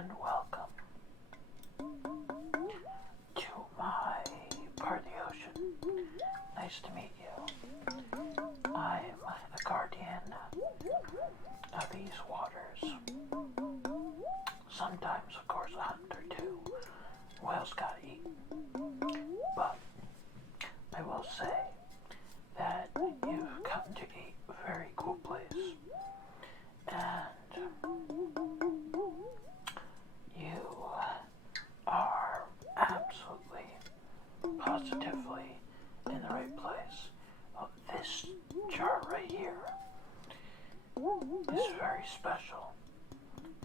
and welcome to my part of the ocean. Nice to meet you. I'm a guardian of these waters. Sometimes, of course, a hunter too. Whales gotta eat. But I will say that you've come to a very cool place. And you are absolutely, positively in the right place. Well, this jar right here is very special.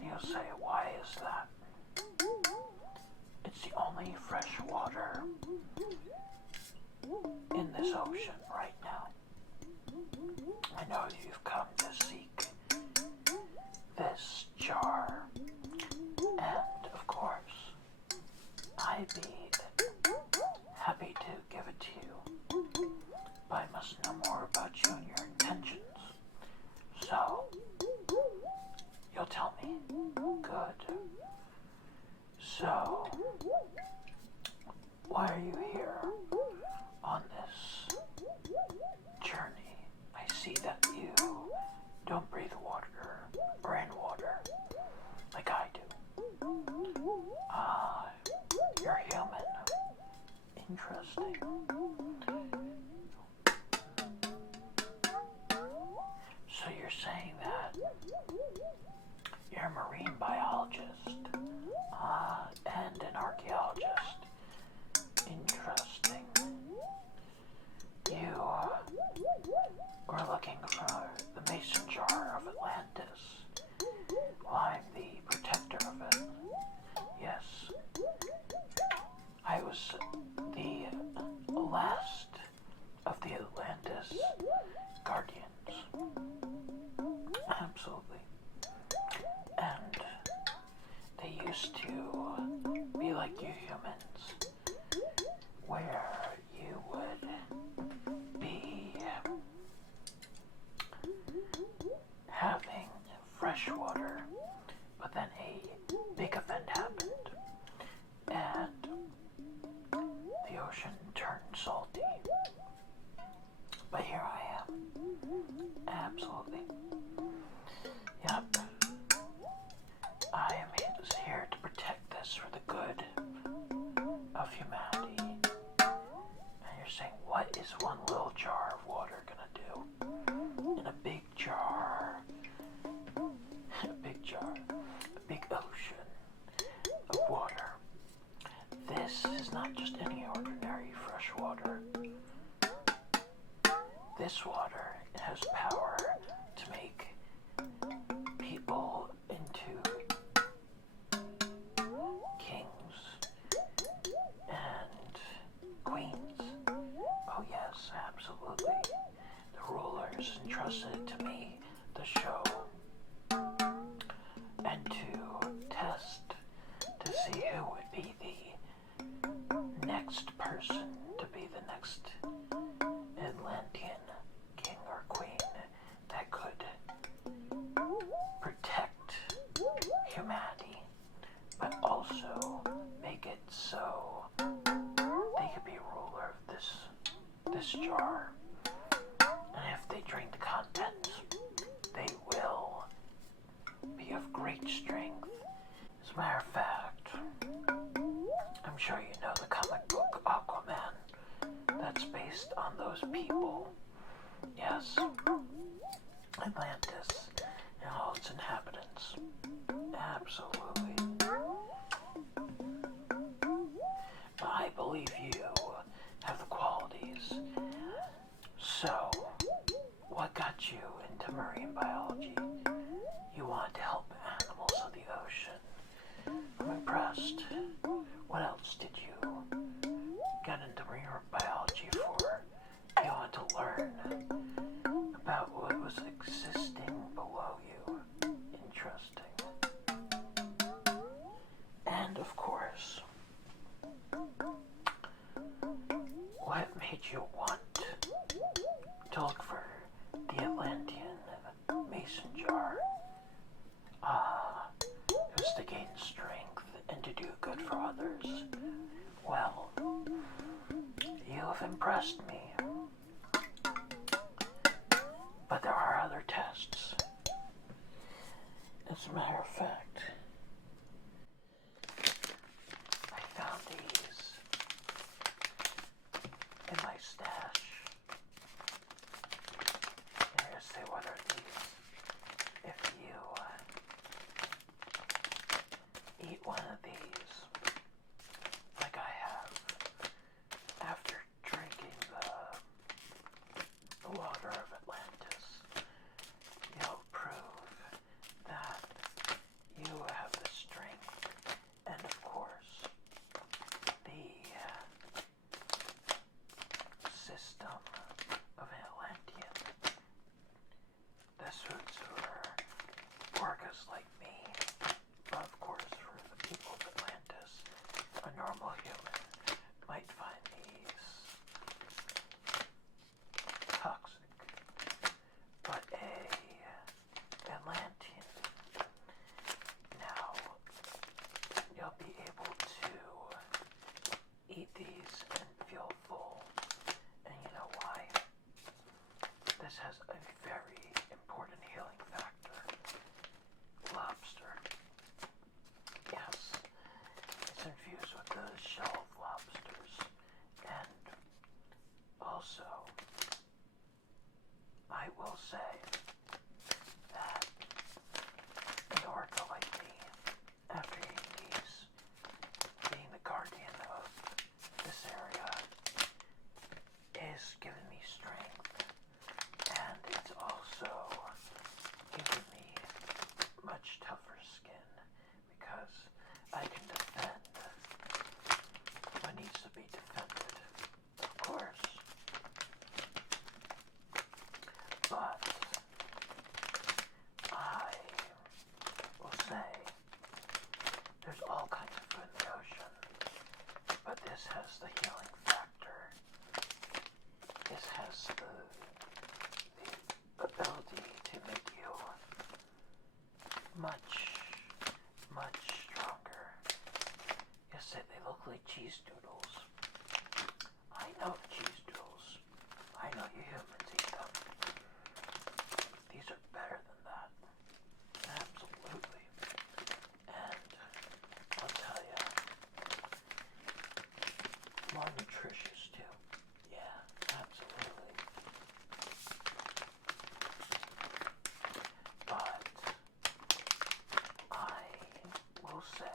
You'll say, why is that? It's the only fresh water in this ocean right now. I know you've come to seek this jar, and of course, I'd be happy to give it to you, but I must know more about you and your intentions. So, you'll tell me. Good. So, why are you here on this journey? I see that you don't breathe water, rainwater, like I do. You're human. Interesting. So you're saying that you're a marine biologist and an archaeologist. Interesting. You were looking for the mason jar of Atlantis. Well, I'm the protector of it. Yes. I was the last of the Atlantis Guardians. Absolutely. And they used to be like you humans, where you would be having fresh water, but then a big event happened, and the ocean turned salty. But here I am. Absolutely. Yep. I am here to protect this for the good of humanity. And you're saying, what is one little jar of water gonna do? In a big jar. In a big jar. A big ocean of water. This is not just any ordinary fresh water. This water has power to make people into kings and queens. Oh yes, absolutely. The rulers entrusted it to me, the show, and to test to see who would be the next person to be the next Atlantean king or queen that could protect humanity, but also make it so they could be ruler of this jar. And if they drink the contents, they will be of great strength. As a matter of fact, I'm sure you know the comic book Aquaman. That's based on those people. Yes, Atlantis and all its inhabitants. Absolutely. But I believe you have the qualities. So, what got you into marine biology? You wanted to help animals of the ocean. I'm impressed. What else did you get into marine biology for? You wanted to learn about what was existing below you. Interesting. And of course, what made you want to look for the Atlantean mason jar? It was to gain strength. others. Well, you have impressed me. But there are other tests. As a matter of fact, I found these in my stash. I'm going to say, what are these? If you eat one of these, like I have, after drinking the water of Atlantis, you'll prove that you have the strength and, of course, the system of an Atlantean. This was for orcas like me, but of course for the people of Atlantis, a normal human might find these toxic, but Atlantean, now you'll be able to eat these and feel full. And you know why? This has a very important healing factor. Lobster. Yes, it's infused with the shell of lobsters. And also, I will say that an orca like me, after eating these, being the guardian of this area, is giving me strength, and it's also giving me much tougher skin, because I can defend what needs to be defended, of course. But I will say there's all kinds of food in the ocean, but this has the healing factor. This has the ability to make you much, much stronger. You said they look like cheese doodles. I know cheese doodles. I know you humans eat them. These are better than that. Absolutely. And I'll tell you, more nutritious too. Yeah, absolutely. But I will say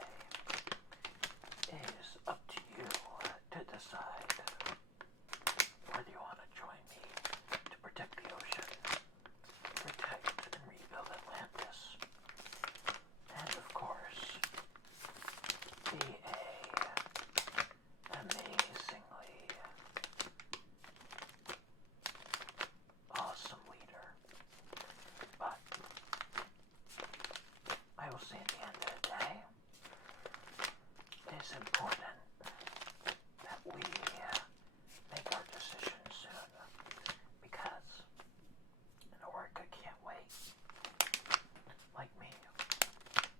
it is up to you to decide whether you want to join me to protect the ocean, protect and rebuild Atlantis, and of course, be a amazingly awesome leader. But I will say at the end of the day, it is important that we make our decisions soon, because an orca can't wait. Like me,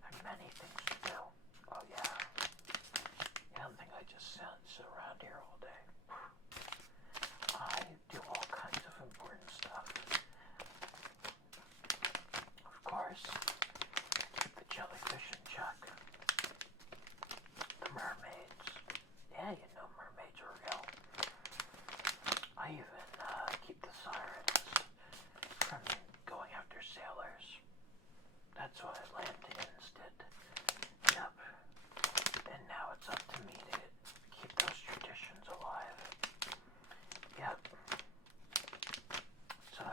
have many things to do. Oh yeah. You don't think I just sit around here all day? I do all kinds of important stuff. Of course, keep the jellyfish in check. The mermaids. Yeah, you know mermaids are real. I even keep the sirens from going after sailors. That's what Atlanteans did. Yep. And now it's up to me to keep those traditions alive. Yep. So,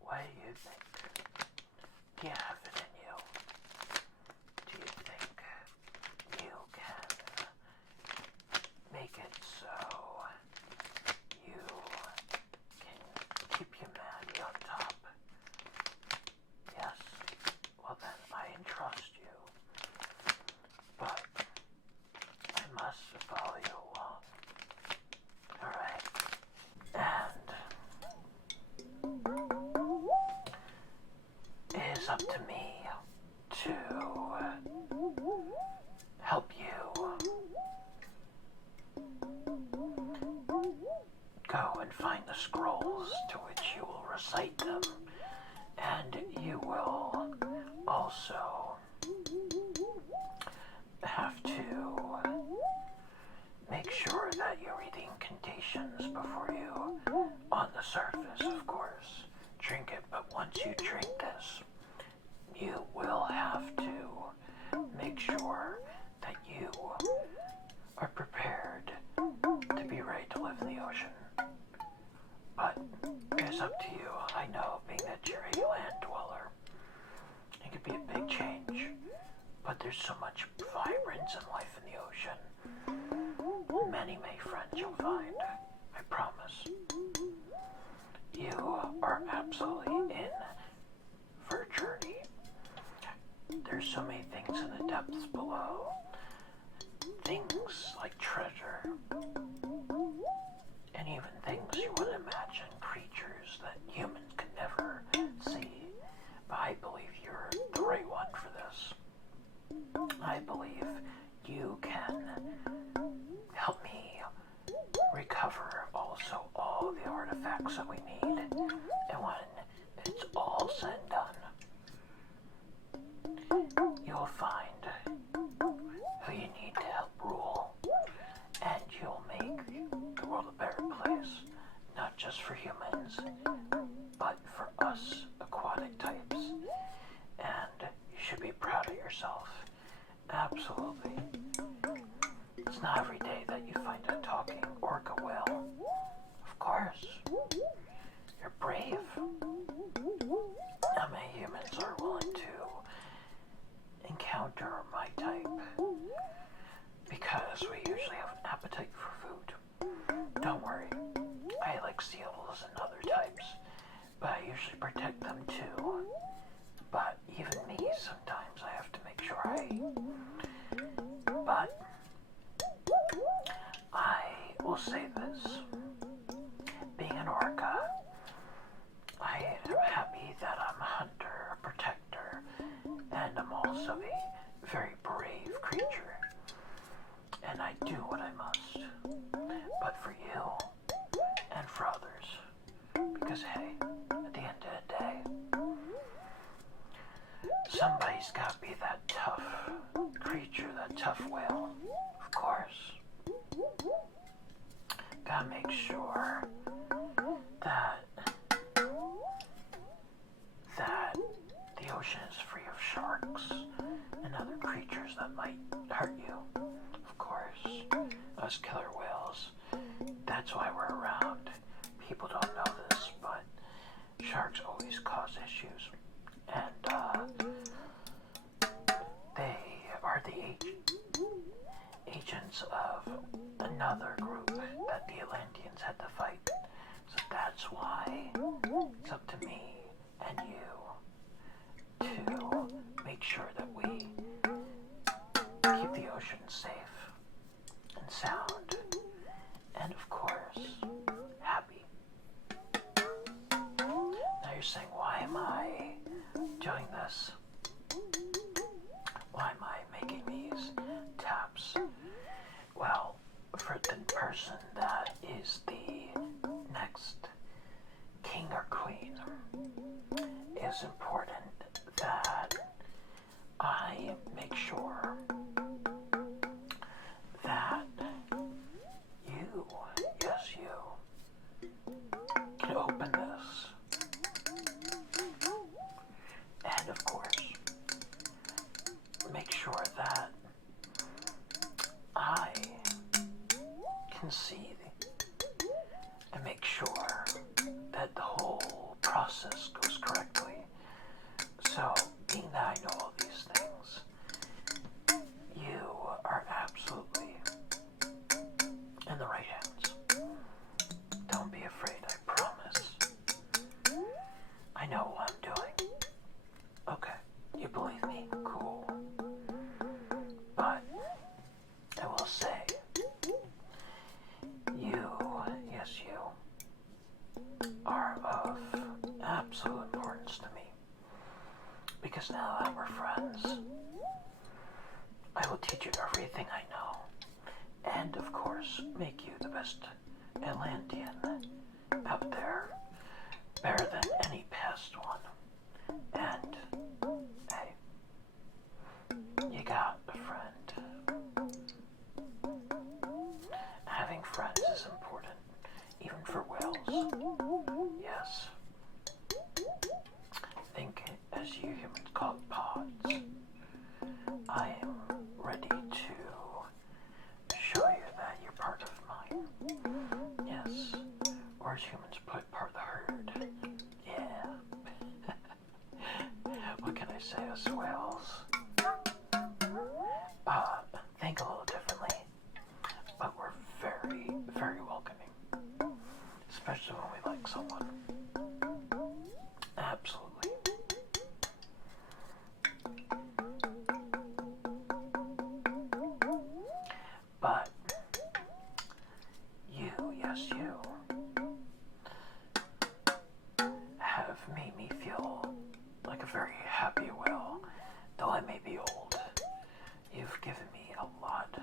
what do you think? Do you have it in you? Do you think you can make it so you can keep humanity on top? Yes? Well then, I entrust you. But I must follow you along. Alright? And it is up to me to go and find the scrolls to which you will recite them, and you will also have to make sure that you're reading incantations before you, on the surface, of course, drink it. But once you drink this, you will have to make sure that you are prepared to be ready to live in the ocean. But it's up to you. I know, being that you're a land dweller, it could be a big change, but there's so much vibrance and life in the ocean. Many friends you'll find, I promise. You are absolutely in for a journey. There's so many things in the depths below. Things like treasure, and even things you wouldn't imagine, creatures that humans could never see. But I believe you're the right one for this. I believe you can help me recover also all the artifacts that we need. And when it's all said and done, you'll find who you need to help rule, and you'll make the world a better place, not just for humans, but for us aquatic types. And you should be proud of yourself. Absolutely. It's not every day that you find a talking orca whale. Of course. You're brave. Not many humans are willing to encounter my type, because we usually have an appetite for food. Don't worry, I like seals and other types, but I usually protect them too. But even me, sometimes I have to make sure I eat. But I will say this, being an orca, I am happy that I'm a hunter, a protector, and I'm also a very brave creature. And I do what I must. But for you, and for others, because hey, at the end of the day, somebody's gotta be that tough creature, that tough whale. Of course. Gotta make sure that the ocean is free of sharks and other creatures that might hurt you. Of course, us killer whales, that's why we're around. People don't know this, but sharks always cause issues. And they are the agents of another group that the Atlanteans had to fight. So that's why it's up to me and you to make sure that we keep the ocean safe and sound, and of course, happy. Now you're saying, why am I doing this? Why am I making these taps? Well, for the person that is the next king or queen, it's important that I make sure that you, yes you, can open this. And of course, make sure that I can see and make sure that the whole process goes correctly. So, being that I know all these things, you are absolutely in the right hands. Don't be afraid, I promise. I know what I'm doing. Okay, you believe me? Cool. But I will say, you, yes you, are of absolute importance to me. Because now that we're friends, I will teach you everything I know. And of course, make you the best Atlantean out there. Better than any past one. And, hey, you got a friend. Having friends is important, even for whales. Yes. Think as you humans call it pods. I am ready to show you that you're part of mine. Yes. Or as humans put, part of the herd. Yeah. What can I say, us whales? Think a little differently. But we're very, very welcoming. Especially when we like someone. Absolutely. But you, yes you, have made me feel like a very happy whale. Though I may be old, you've given me a lot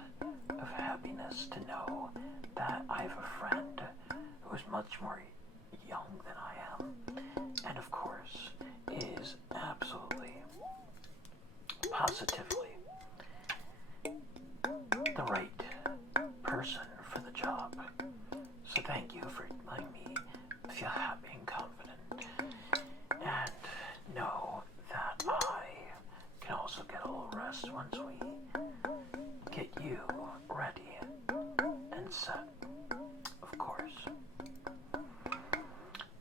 of happiness to know that I have a friend who is much more young than I am, and of course is absolutely, positively the right person for the job. So thank you for letting me feel happy and confident, and know that I can also get a little rest once we get you ready and set, of course.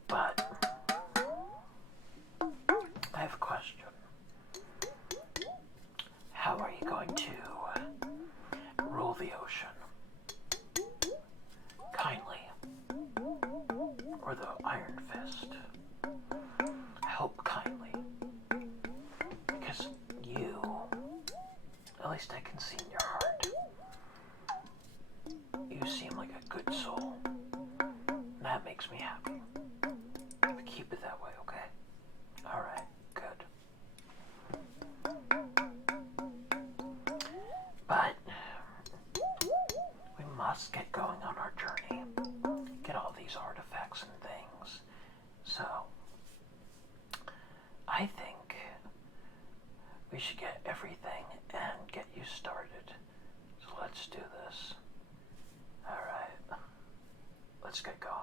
But I have a question. How are you going to rule the ocean? Kindly, or the Iron Fist? I hope kindly, because you, at least I can see in your heart, you seem like a good soul. And that makes me happy. But keep it that way, okay? Alright, good. But we must get going on our journey. Get all these artifacts and things. So, I think we should get everything and get you started. So let's do this. Alright, let's get going.